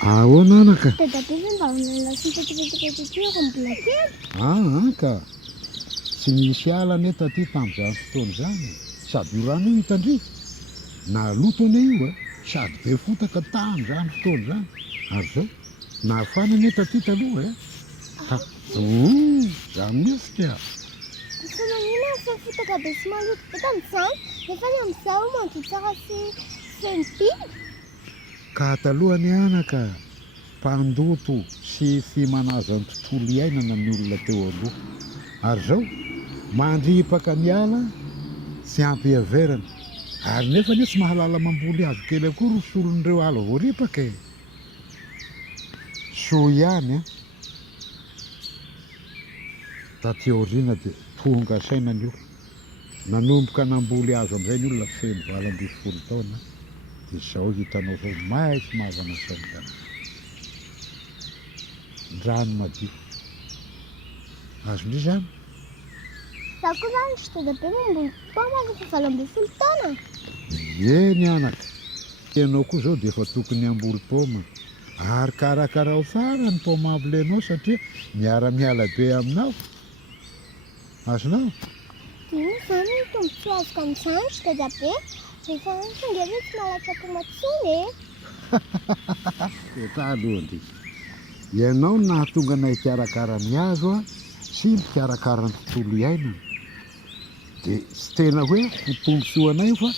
Ahoana anaka? Ka tsy misy ala ane taty tamin'izany fotoana zany, sady io rano io hitandry na loto ane io sady be fotaka tamin'izany fotoana zany, ary zao nahafana ane taty taloha zany mihitsy ka. Ka taloha ny anaka mpandoto sy manaza ny tontolo iainana ny olona teo aloha, ary zao mandripaka ny ala sy ampy haverana, ary nefa tsy mahalala mamboly hazo kely akory ry solon'ireo ala voaripaka so ihany taty aoriana dia tonga saina ny olo nanomboka namboly hazo amin'izay ny olona feno 20 taona, dia izao hitanao zao maitso mavana saina rano madio azondry zany. Eny anaka, ianao koa zao dia efa tokony amboly paoma, ary karakarao tsara ny paoma ambolenao satria miara-miala be aminao. Azonao? Eta alohany ianao no nahatonga anay hikarakara ny hazo sy mikarakara ny tontolo iainana, dia tsy tena hoe ho tombosoanay fa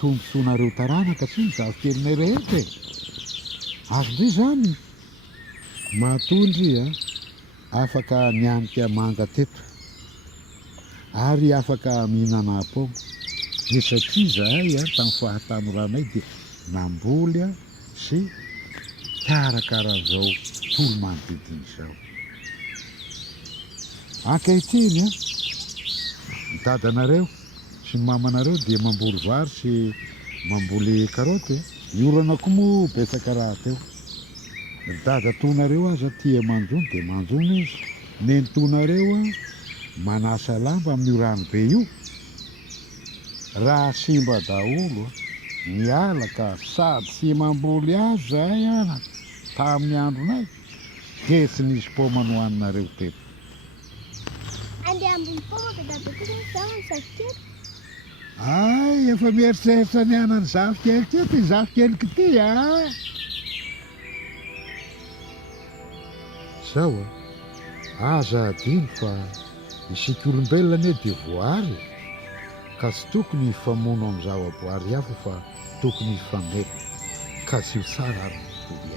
tombosoanareo taranaka sy mizavikelynay rehetra azondry zany matondry afaka mianika manga teto ary afaka mihinana paoma, dia satria zahay tamin'ny fahatanoranay dia namboly sy karakara zao tontolo manodidina izao. Ankehitriny ny dadanareo sy ny mamanareo dia mamboly vary sy mamboly karaoty, iorana koa moa betsaka raha teo. Ny dadatonareo aza tia manjono dia manjono izy, nentonareo manasa lamba amin'io rano be io, raha simba daholo ny ala ka sady sy mamboly azo zahay tamin'ny andronay dia tsy nisy paoma nohaninareo teto. Ay, efa mieritreritra ny anany zafikely teto, zafikely kity zao aza adino fa isika olombelona ane dia voary ka tsy tokony hifamono amin'ny zavaboary hafa fa tokony hifamety ka tsy ho tsara ary ny tontolo